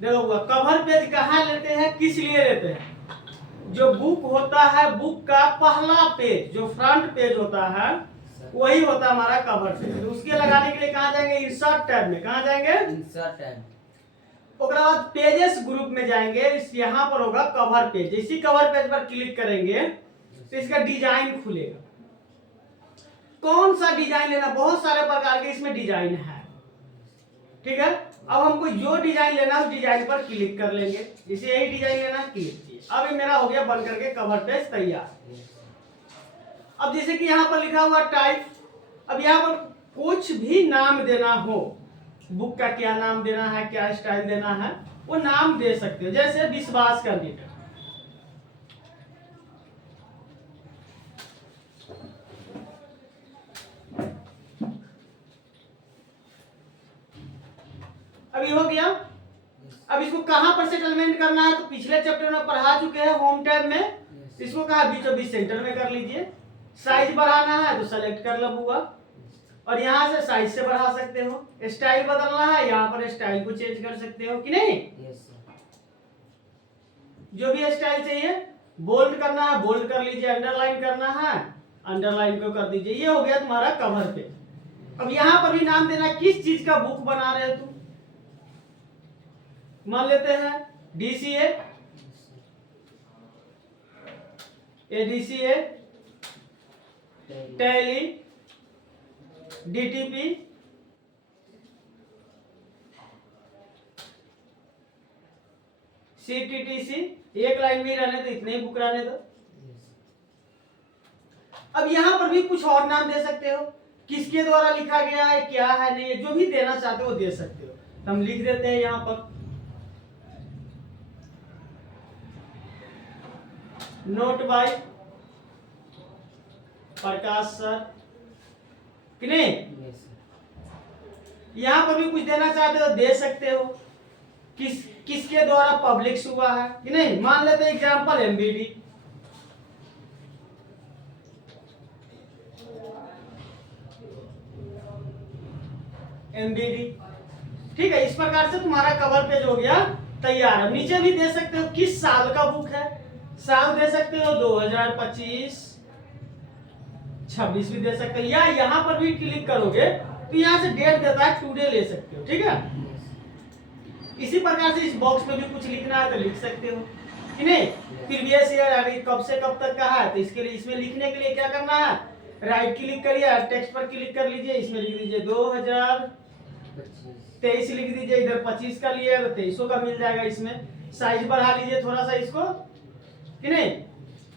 देखो cover page कहाँ लेते हैं, किस लिए लेते हैं? जो बुक होता है, बुक का पहला पेज जो फ्रंट पेज होता है वही होता है हमारा कवर पेज। उसके लगाने के लिए कहाँ जाएंगे? इंसर्ट टैब में। कहाँ जाएंगे? Insert tab. उसके बाद पेजेस ग्रुप में जाएंगे, इस यहाँ पर होगा कवर पेज। इसी कवर पेज पर क्लिक करेंगे तो इसका डिजाइन खुलेगा। कौन सा डिजाइन लेना? बहुत सारे प्रकार के इसमें डिजाइन है, ठीक है। अब हमको जो डिजाइन लेना है उस डिजाइन पर क्लिक कर लेंगे। इसे यही डिजाइन लेना, क्लिक किए। अब ये मेरा हो गया बन करके कवर पेज तैयार। अब जैसे कि यहाँ पर लिखा हुआ टाइप, अब यहाँ पर कुछ भी नाम देना हो, बुक का क्या नाम देना है, क्या स्टाइल देना है, वो नाम दे सकते हो। जैसे विश्वास कंप्यूटर, अभी हो गया। अब इसको कहां पर सेटलमेंट करना है? तो पिछले चैप्टर में पढ़ा चुके हैं, होम टैब में। इसको कहा बीचों बीच सेंटर में कर लीजिए। साइज बढ़ाना है तो सेलेक्ट कर लो हुआ, और यहां से साइज से बढ़ा सकते हो। स्टाइल बदलना है, यहाँ पर स्टाइल को चेंज कर सकते हो कि नहीं। जो भी स्टाइल चाहिए, बोल्ड करना है बोल्ड कर लीजिए, अंडरलाइन करना है अंडरलाइन को कर दीजिए। ये हो गया तुम्हारा कवर पेज। अब यहाँ पर भी नाम देना, किस चीज का बुक बना रहे हो तुम। मान लेते हैं DCA, ADCA, tally, DTP, CTTC। एक लाइन में रहने दो, इतने ही बुक रहने दो। अब यहां पर भी कुछ और नाम दे सकते हो, किसके द्वारा लिखा गया है, क्या है, नहीं है, जो भी देना चाहते हो दे सकते हो। हम लिख देते हैं यहां पर नोट बाय प्रकाश सर, कि नहीं। यहां पर भी कुछ देना चाहते हो दे सकते हो, किसके द्वारा पब्लिश हुआ है कि नहीं। मान लेते हैं एग्जांपल MBD, ठीक है। इस प्रकार से तुम्हारा कवर पेज हो गया तैयार। अब नीचे भी दे सकते हो किस साल का बुक है, साल दे सकते हो 2025 26 भी दे सकते हो, या यहां पर भी क्लिक करोगे तो यहां से डेट देता है, टुडे ले सकते हो, ठीक है। इसी प्रकार से इस बॉक्स में भी कुछ लिखना है तो लिख सकते हो कि नहीं। प्रीवियस ईयर कब से कब तक का है, तो इसके लिए इसमें लिखने के लिए क्या करना है, राइट क्लिक करिए, टेक्स्ट पर क्लिक कर लीजिए, इसमें लिख दीजिए 2023 लिख दीजिए। इधर 25 का लिए तो 2300 का मिल जाएगा। इसमें साइज बढ़ा लीजिए थोड़ा सा इसको, कि नहीं।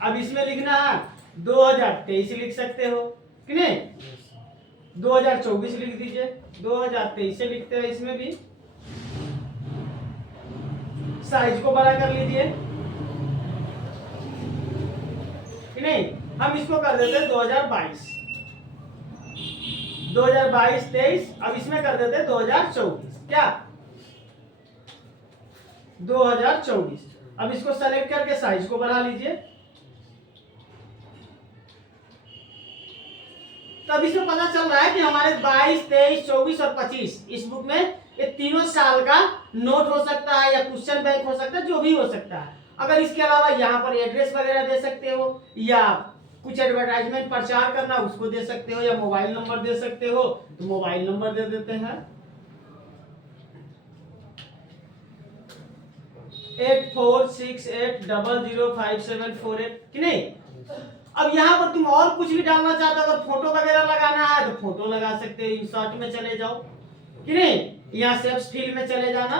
अब इसमें लिखना है 2023 लिख सकते हो कि नहीं, 2024 लिख दीजिए, 2023 से लिखते हैं। इसमें भी साइज को बड़ा कर लीजिए कि नहीं। हम इसको कर देते हैं 2022 23। अब इसमें कर देते हैं 2024, क्या 2024। अब इसको सेलेक्ट करके साइज को बढ़ा लीजिए। तब इसमें पता चल रहा है कि हमारे 22, 23, 24 और 25 इस बुक में ये तीनों साल का नोट हो सकता है, या क्वेश्चन बैंक हो सकता है, जो भी हो सकता है। अगर इसके अलावा यहाँ पर एड्रेस वगैरह दे सकते हो, या कुछ एडवर्टाइजमेंट प्रचार करना उसको दे सकते हो, या मोबाइल नंबर दे सकते हो तो मोबाइल नंबर दे देते हैं 8468005748 कि नहीं। अब यहाँ पर तुम और कुछ भी डालना चाहते हो, अगर फोटो वगैरह लगाना है तो फोटो लगा सकते हो। इंसर्ट में चले जाओ कि नहीं, यहाँ सेव्स फील्ड में चले जाना,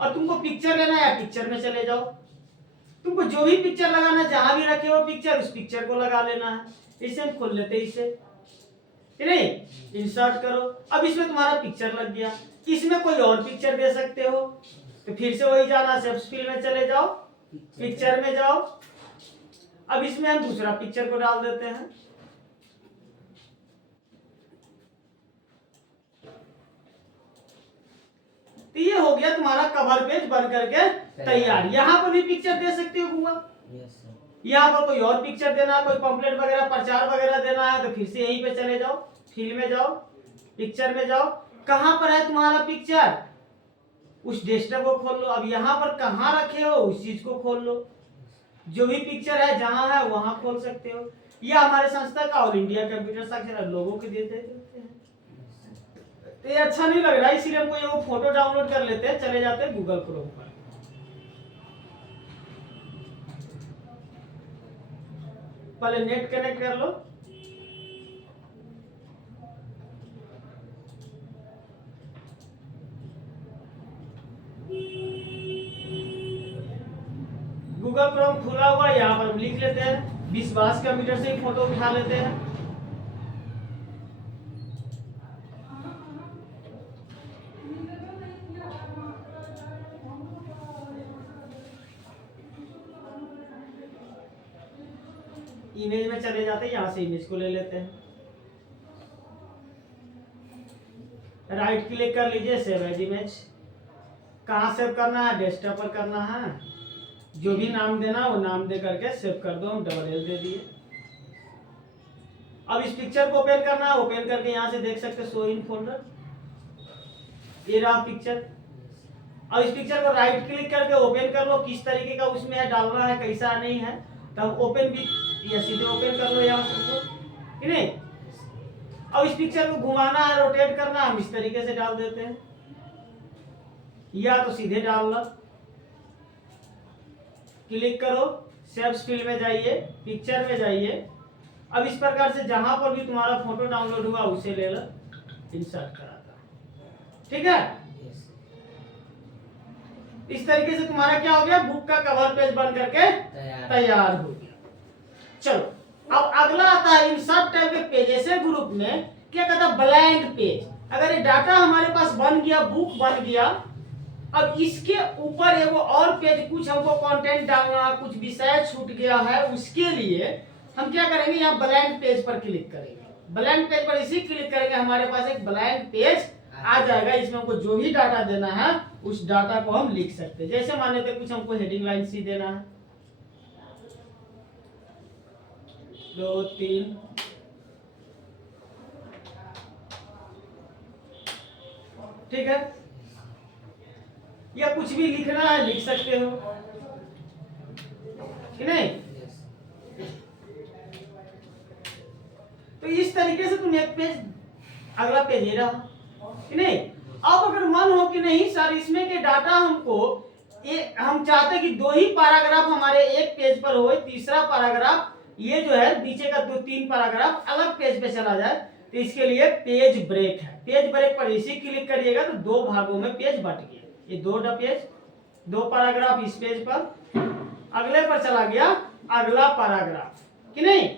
और तुमको पिक्चर लेना है पिक्चर में चले जाओ। तुमको जो भी पिक्चर लगाना, जहां भी रखे हो पिक्चर, उस पिक्चर को लगा लेना है। इसे हम खोल लेते हैं इसे, कि नहीं। इंसर्ट करो, अब इसमें तुम्हारा पिक्चर लग गया। इसमें कोई और पिक्चर दे सकते हो, तो फिर से वही जाना, सेव्स फील्ड में चले जाओ, पिक्चर में जाओ। अब इसमें हम दूसरा पिक्चर को डाल देते हैं। तो ये हो गया तुम्हारा कवर पेज बन करके तैयार। यहाँ पर भी पिक्चर दे सकते हो गुआ, यहाँ पर कोई और पिक्चर देना, कोई पंपलेट वगैरह प्रचार वगैरह देना है तो फिर से यहीं पे चले जाओ, फील्ड में जाओ, पिक्चर में जाओ। कहां पर है तुम्हारा पिक्चर, उस डेस्कटॉप को खोल लो। अब यहाँ पर कहाँ रखे हो उस चीज को खोल लो, जो भी पिक्चर है जहाँ है वहां खोल सकते हो। या हमारे संस्था का ऑल इंडिया कंप्यूटर साक्षरता लोगों के देते हैं। तो ये अच्छा नहीं लग रहा है, इसीलिए हमको ये वो फोटो डाउनलोड कर लेते हैं, चले जाते हैं गूगल क्रोम पर। पहले नेट कनेक्ट कर लो। गूगल क्रोम खुला हुआ, यहाँ पर हम लिख लेते हैं विश्वास कंप्यूटर से ही फोटो उठा लेते हैं। इमेज में चले जाते हैं, यहाँ से इमेज को ले लेते हैं। राइट क्लिक कर लीजिए, सेव एज इमेज। कहाँ सेव करना है? डेस्कटॉप पर करना है। जो भी नाम देना वो नाम दे करके सेव कर दो। हम डबल एल दे दिए। अब इस पिक्चर को ओपन करना है, ओपन करके यहाँ से देख सकते शो इन फोल्डर, ये रहा पिक्चर। अब इस पिक्चर को राइट क्लिक करके ओपन कर लो, किस तरीके का उसमें है डालना है, कैसा नहीं है, तब ओपन भी या सीधे ओपन कर लो यहाँ से, कि नहीं। अब इस पिक्चर को घुमाना है, रोटेट करना, हम इस तरीके से डाल देते हैं, या तो सीधे डाल लो। क्लिक करो, सेव्स फील्ड में जाइए, पिक्चर में जाइए। अब इस प्रकार से जहां पर भी तुम्हारा फोटो डाउनलोड हुआ उसे ले लो, इंसर्ट कराता। ठीक है, इस तरीके से तुम्हारा क्या हो गया, बुक का कवर पेज बन करके तैयार हो गया। चलो अब अगला आता है इंसर्ट टाइप के पेजेस है ग्रुप में, क्या कहता है ब्लैंक पेज। अगर ये डाटा हमारे पास बन गया, बुक बन गया, अब इसके ऊपर एगो और पेज, कुछ हमको कंटेंट डालना, कुछ विषय छूट गया है, उसके लिए हम क्या करेंगे, यहाँ ब्लैंक पेज पर क्लिक करेंगे। ब्लैंक पेज पर इसी क्लिक करेंगे, हमारे पास एक ब्लैंक पेज आ जाएगा। इसमें हमको जो भी डाटा देना है उस डाटा को हम लिख सकते हैं। जैसे मान लेते कुछ हमको हेडिंग लाइन सी देना है, 2 3, ठीक है, या कुछ भी लिखना है लिख सकते हो कि नहीं। तो इस तरीके से तुम एक पेज, अगला पेज ये रहा कि नहीं। अब अगर मन हो कि नहीं सर इसमें के डाटा हमको हम चाहते कि 2 ही पैराग्राफ हमारे एक पेज पर हो, तीसरा पैराग्राफ ये जो है नीचे का 2-3 पैराग्राफ अलग पेज पे चला जाए, तो इसके लिए पेज ब्रेक है। पेज ब्रेक पर इसी क्लिक करिएगा तो 2 भागों में पेज बट गया। ये 2 पेज, 2 पैराग्राफ इस पेज पर, अगले पर चला गया अगला पैराग्राफ, कि नहीं।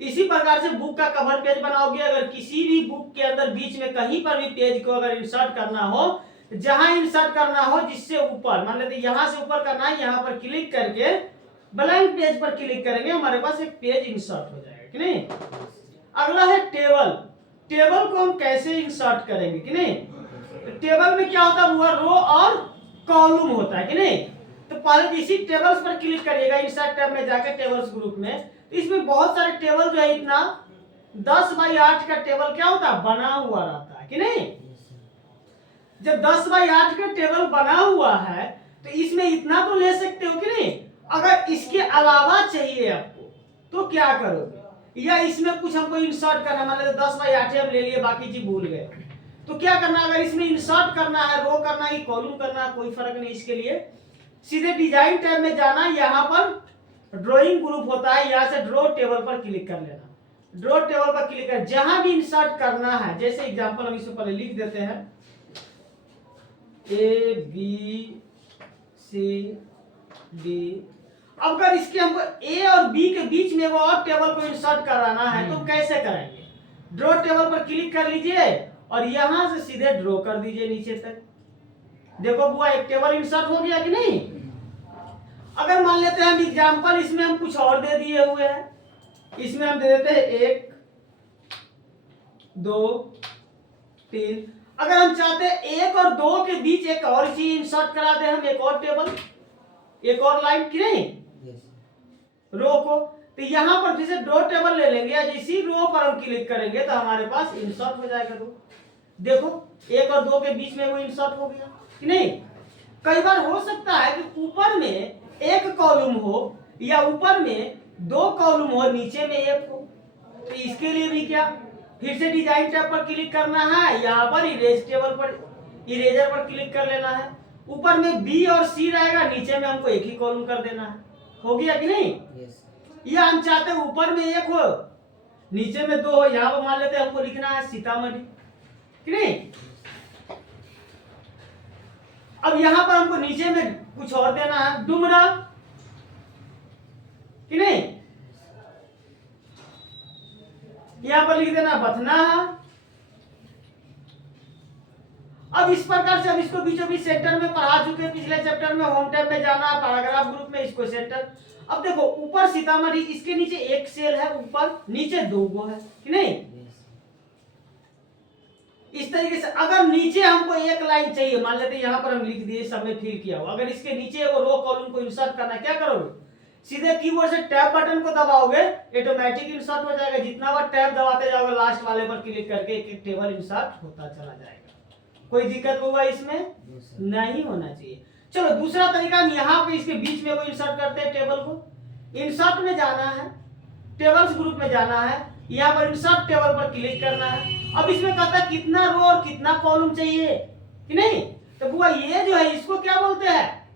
इसी प्रकार से बुक का कवर पेज बनाओगे। अगर किसी भी बुक के अंदर बीच में कहीं पर भी पेज को अगर इंसर्ट करना हो, जहां इंसर्ट करना हो जिससे ऊपर, मान लेते यहां से ऊपर करना है, यहां पर क्लिक करके ब्लैंक पेज पर क्लिक करेंगे, हमारे पास एक पेज इंसर्ट हो जाएगा, कि नहीं। अगला है टेबल। टेबल को हम कैसे इंसर्ट करेंगे, कि नहीं। तो टेबल में क्या होता है, वो रो और कॉलम होता है, कि नहीं। तो पहले इसी टेबल्स पर क्लिक करिएगा, इंसर्ट टैब में जाकर टेबल्स ग्रुप में। इसमें बहुत सारे टेबल जो है, इतना 10 बाई 8 का टेबल क्या होता है, बना हुआ रहता है, कि नहीं। जब 10 बाई 8 का टेबल बना हुआ है तो इसमें इतना तो ले सकते हो, कि नहीं। अगर इसके अलावा चाहिए आपको तो क्या करोगे, या इसमें कुछ हमको इंसर्ट करना, मान लो 10 बाई 8 हम ले लिए, बाकी चीज भूल गए, तो क्या करना, अगर इसमें इंसर्ट करना है, रो करना है, कॉलम करना है, कोई फर्क नहीं। इसके लिए सीधे डिजाइन टैब में जाना, यहाँ पर ड्राइंग ग्रुप होता है, यहाँ से ड्रॉ टेबल पर क्लिक कर लेना। ड्रॉ टेबल पर क्लिक कर, जहां भी इंसर्ट करना है, जैसे एग्जांपल हम इसको पहले लिख देते हैं, A B C D। अब अगर इसके हमको A और B के बीच में वो और टेबल को इंसर्ट कराना है तो कैसे करेंगे, ड्रॉ टेबल पर क्लिक कर लीजिए और यहां से सीधे ड्रॉ कर दीजिए नीचे तक। देखो बुआ एक टेबल इंसर्ट हो गया कि नहीं। अगर मान लेते हैं हम एग्जांपल, इसमें हम कुछ और दे दिए हुए हैं, इसमें हम दे देते हैं 1 2 3। अगर हम चाहते हैं 1 और 2 के बीच एक और चीज इंसर्ट करा दे, हम एक और टेबल, एक और लाइन, की नहीं, रो को, तो यहां पर जैसे ड्रॉ टेबल ले लेंगे, या इसी रो पर हम क्लिक करेंगे तो हमारे पास इंसर्ट हो जाएगा रो। देखो 1 और 2 के बीच में वो इंसर्ट हो गया कि नहीं। कई बार हो सकता है कि ऊपर में एक कॉलम हो या ऊपर में 2 कॉलम हो, नीचे में 1 हो, तो इसके लिए भी क्या, फिर से डिजाइन टैब पर क्लिक करना है, यहाँ पर इरेजर पर क्लिक कर लेना है। ऊपर में बी और सी रहेगा, नीचे में हमको एक ही कॉलम कर देना है। हो गया कि नहीं? या हम चाहते हैं ऊपर में 1 हो, नीचे में 2 हो, यहाँ पर मान लेते हैं हमको लिखना है सीतामढ़ी कि नहीं। अब यहाँ पर हमको नीचे में कुछ और देना है, डुमरा कि नहीं। यहाँ पर लिख देना बथना। अब इस प्रकार से अब इसको बीचों बीच सेंटर में पढ़ा चुके हैं पिछले चैप्टर में। होम टैब में जाना, पैराग्राफ ग्रुप में इसको सेंटर। अब देखो ऊपर सीतामढ़ी, इसके नीचे एक सेल है, ऊपर नीचे 2 गो है कि नहीं। इस तरीके से अगर नीचे हमको एक लाइन चाहिए, मान लेते यहाँ पर हम लिख दिए, सब में फिल किया हुआ, अगर इसके नीचे वो रो कॉलम को इंसर्ट करना, क्या करोगे, सीधे कीबोर्ड से टैब बटन को दबाओगे, ऑटोमेटिक इंसर्ट हो जाएगा। जितना बार टैब दबाते जाओगे लास्ट वाले पर क्लिक करके एक एक टेबल इंसर्ट होता चला जाएगा। कोई दिक्कत होगा इसमें? नहीं होना चाहिए। चलो दूसरा तरीका, हम यहाँ पे इसके बीच में वो इंसर्ट करते हैं टेबल को। इंसर्ट में जाना है, टेबल्स ग्रुप में जाना है, यहाँ पर इंसर्ट टेबल पर क्लिक करना है। अब इसमें कहता है कितना रो और कितना कॉलम चाहिए कि नहीं। तो बुआ ये जो है इसको क्या बोलते हैं,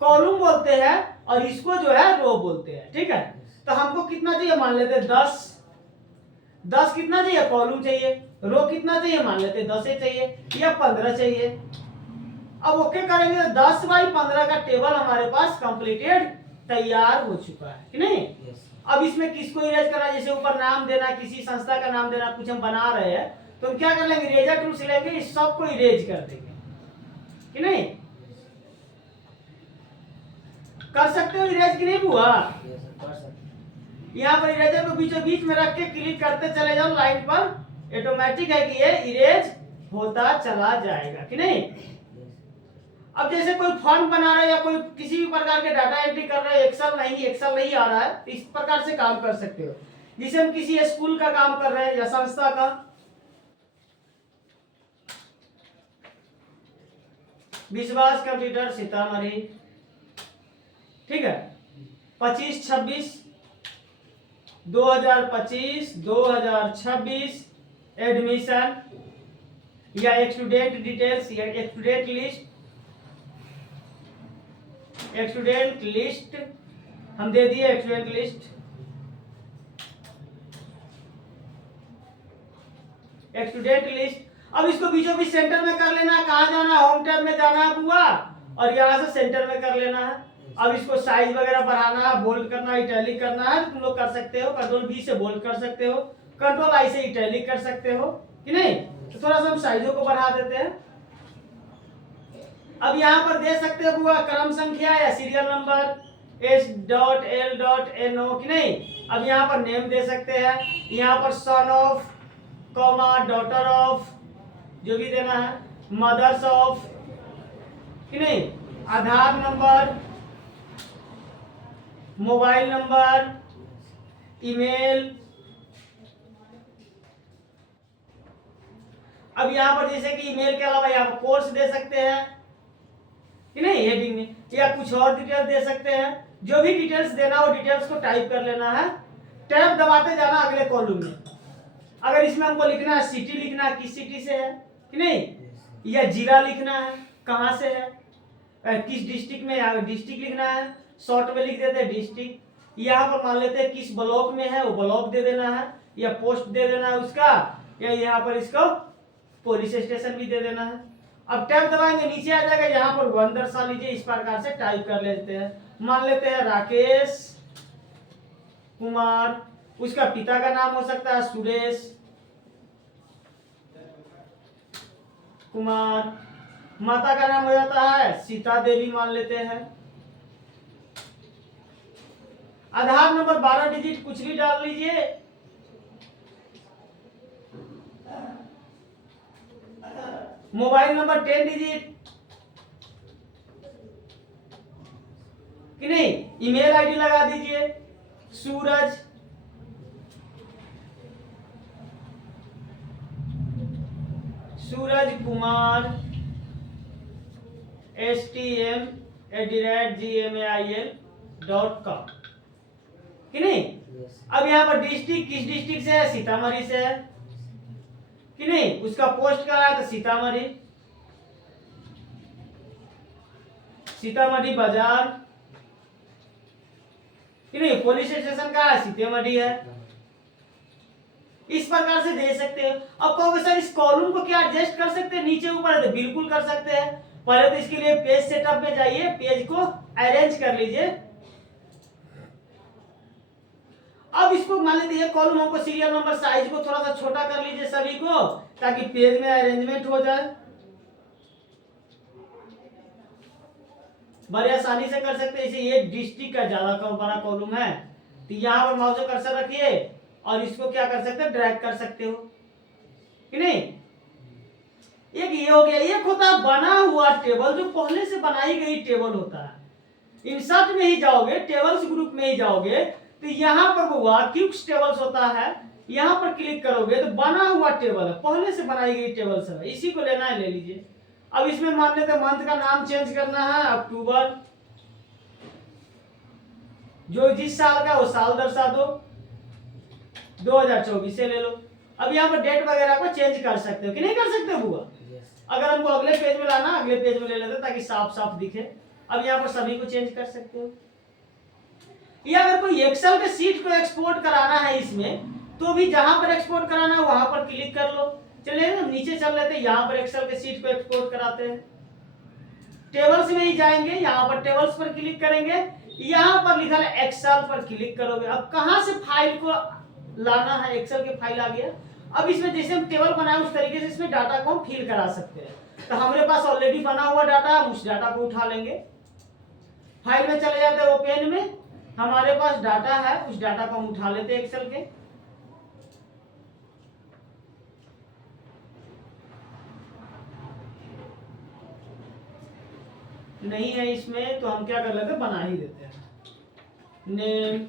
कॉलम बोलते हैं, और इसको जो है रो बोलते हैं। ठीक है, तो हमको कितना चाहिए, मान लेते हैं 10 कितना चाहिए, कॉलम चाहिए। रो कितना चाहिए, मान लेते हैं 10 चाहिए या 15 चाहिए। अब ओके करेंगे तो 10 बाई 15 का टेबल हमारे पास कंप्लीटेड तैयार हो चुका है कि नहीं। अब इसमें किसको इरेज करना, जैसे ऊपर नाम देना, किसी संस्था का नाम देना, कुछ हम बना रहे हैं तो हम क्या कर लेंगे, इरेजर टूल से लेंगे, इस सबको इरेज कर देंगे कि नहीं। कर सकते हो इरेज कि नहीं बुआ? यहाँ पर इरेजर को बीचों बीच में रख के क्लिक करते चले जाओ लाइन पर, ऑटोमेटिक है कि ये इरेज होता चला जाएगा कि नहीं। अब जैसे कोई फॉर्म बना रहे हैं या कोई किसी भी प्रकार के डाटा एंट्री कर रहे हैं, एक्सेल नहीं आ रहा है, तो इस प्रकार से काम कर सकते हो। जिसे हम किसी स्कूल का काम कर रहे हैं या संस्था का, विश्वास कंप्यूटर सीतामढ़ी, ठीक है, 25-26 2025-2026 एडमिशन या स्टूडेंट डिटेल्स या स्टूडेंट लिस्ट हम दे दिए, स्टूडेंट लिस्ट, अब इसको बीचों बीच सेंटर में कर लेना है। कहाँ जाना है, होम टैब में जाना है बुआ, और यहाँ से सेंटर में कर लेना है। अब इसको साइज वगैरह बढ़ाना है, बोल्ड करना, इटैलिक करना है, तो तुम लोग कर सकते हो। कंट्रोल बी से बोल्ड कर सकते हो, कंट्रोल आई से इटैलिक कर सकते हो कि नहीं। तो थोड़ा सा हम साइजों को बढ़ा देते हैं। अब यहाँ पर दे सकते हो बुआ क्रम संख्या या सीरियल नंबर S.L.N.O कि नहीं। अब यहाँ पर नेम दे सकते हैं, यहाँ पर son of comma daughter of जो भी देना है, मदर्स ऑफ कि नहीं, आधार नंबर, मोबाइल नंबर, ईमेल। अब यहाँ पर जैसे कि ईमेल के अलावा यहाँ पर कोर्स दे सकते हैं कि नहीं हेडिंग में, या कुछ और डिटेल्स दे सकते हैं। जो भी डिटेल्स देना हो डिटेल्स को टाइप कर लेना है, टैब दबाते जाना अगले कॉलम में। अगर इसमें हमको लिखना है सिटी, लिखना है किस सिटी से है कि नहीं, या जिला लिखना है कहाँ से है, किस डिस्ट्रिक्ट में, डिस्ट्रिक्ट लिखना है, शॉर्ट में लिख देते हैं डिस्ट्रिक्ट। यहाँ पर मान लेते हैं किस ब्लॉक में है वो ब्लॉक दे देना है, या पोस्ट दे देना है उसका, या यहाँ पर इसको पुलिस स्टेशन भी दे देना है। अब टैब दबाएंगे नीचे आ जाएगा, यहाँ पर 1 दर्शा लीजिए, इस प्रकार से टाइप कर लेते हैं। मान लेते हैं राकेश कुमार, उसका पिता का नाम हो सकता है सुरेश कुमार, माता का नाम हो जाता है सीता देवी मान लेते हैं। आधार नंबर 12 डिजिट कुछ भी डाल लीजिए। मोबाइल नंबर 10 डिजिट कि नहीं। ईमेल आईडी लगा दीजिए सूरज, surajkumar@gmail.com कि नहीं। अब यहाँ पर डिस्ट्रिक्ट किस डिस्ट्रिक्ट से है, सीतामढ़ी से है कि नहीं। उसका पोस्ट कहाँ है, तो सीतामढ़ी, सीतामढ़ी बाजार कि नहीं। पुलिस स्टेशन कहाँ है, सीतामढ़ी है। इस प्रकार से दे सकते हो। अब कहोगे सर इस कॉलम को क्या एडजस्ट कर सकते हैं नीचे ऊपर, तो बिल्कुल कर सकते हैं। पहले तो इसके लिए पेज सेटअप में जाइए, पेज को अरेंज कर लीजिए। अब इसको मान लीजिए कॉलम हमको सीरियल नंबर साइज को थोड़ा सा छोटा कर लीजिए सभी को, ताकि पेज में अरेंजमेंट हो जाए। बड़े आसानी से कर सकते हैं। इसे ये डिस्ट्रिक्ट का ज्यादा बड़ा कॉलम है, तो यहाँ पर माउस कर्सर रखिए और इसको क्या कर सकते हैं, ड्रैग कर सकते हो कि नहीं। एक ये हो गया। एक होता है बना हुआ टेबल, जो पहले से बनाई गई टेबल होता है। इंसर्ट में ही जाओगे, टेबल्स ग्रुप में ही जाओगे, तो यहाँ पर हुआ क्यूब्स टेबल्स होता है, यहाँ पर क्लिक करोगे तो बना हुआ टेबल है, पहले से बनाई गई टेबल सब है। इसी को लेना है, ले लीजिए। अब इसमें मान लेते हैं मंथ का नाम चेंज करना है, अक्टूबर। जो जिस साल का वो साल दर्शा दो, 2024 से ले लो। अब यहाँ पर डेट वगैरह को चेंज कर सकते हो कि नहीं कर सकते हुआ। अगर हमको अगले पेज में लाना, अगले पेज में ले लेते ताकि साफ साफ दिखे। अब यहाँ पर सभी को चेंज कर सकते हो। या अगर कोई एक्सेल के सीट को एक्सपोर्ट कराना है इसमें, तो भी जहां पर एक्सपोर्ट कराना है वहां पर क्लिक कर लो। चलिए नीचे चल लेते हैं, यहाँ पर एक्सेल के सीट को एक्सपोर्ट कराते हैं। टेबल्स में ही जाएंगे, यहाँ पर टेबल्स पर क्लिक करेंगे, यहाँ पर लिखा है एक्सेल पर क्लिक करोगे। अब कहां से फाइल को लाना है, एक्सेल की फाइल आ गया। अब इसमें जैसे हम टेबल बनाए उस तरीके से इसमें डाटा को हम फिल करा सकते हैं। तो हमारे पास ऑलरेडी बना हुआ डाटा है, उस डाटा को उठा लेंगे, फाइल में चले जाते हैं, ओपन में हमारे पास डाटा है, उस डाटा को हम उठा लेते हैं एक्सेल के। नहीं है इसमें तो हम क्या कर लेते हैं, बना ही देते हैं। नेम,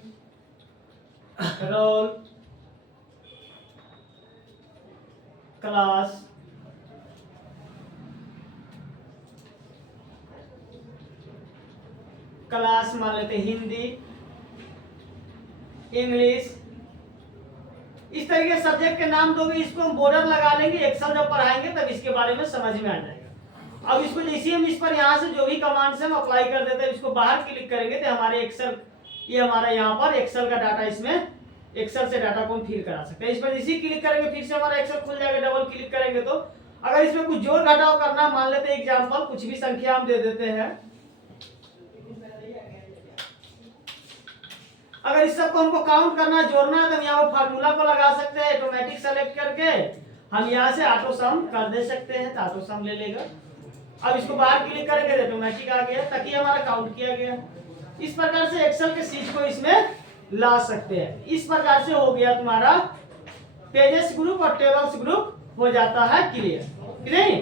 रोल, क्लास, क्लास मान लेते हैं हिंदी, इंग्लिश। इस तरीके सब्जेक्ट के नाम दोगे, इसको हम बॉर्डर लगा लेंगे। एक्सेल जब पढ़ाएंगे तब इसके बारे में समझ में आ जाएगा। अब इसको जैसे हम इस पर यहाँ से जो भी कमांड से हम अप्लाई कर देते हैं, इसको बाहर क्लिक करेंगे तो हमारे एक्सेल, ये हमारा यहाँ पर एक्सेल का डाटा, इसमें एक्सेल से डाटा को हम फिल करा सकते हैं। इस पर इसी क्लिक करेंगे फिर से हमारा एक्सेल खुल जाएगा। डबल क्लिक करेंगे तो अगर इसमें कुछ जोड़ घटाव करना, मान लेते हैं एग्जाम्पल कुछ भी संख्या हम दे देते हैं। अगर इस सबको हमको काउंट करना, जोड़ना है, तो हम यहाँ पर फार्मूला को लगा सकते हैं। ऑटोमेटिक सेलेक्ट करके हम यहाँ से ऑटो सम कर दे सकते हैं, तो ऑटो सम ले लेगा। अब इसको बाहर क्लिक करेंगे तो ऑटोमेटिक आ गया, ताकि हमारा काउंट किया गया। इस प्रकार से एक्सेल के सीट को इसमें ला सकते हैं। इस प्रकार से हो गया तुम्हारा पेजेस ग्रुप और टेबल्स ग्रुप हो जाता है क्लियर, नहीं।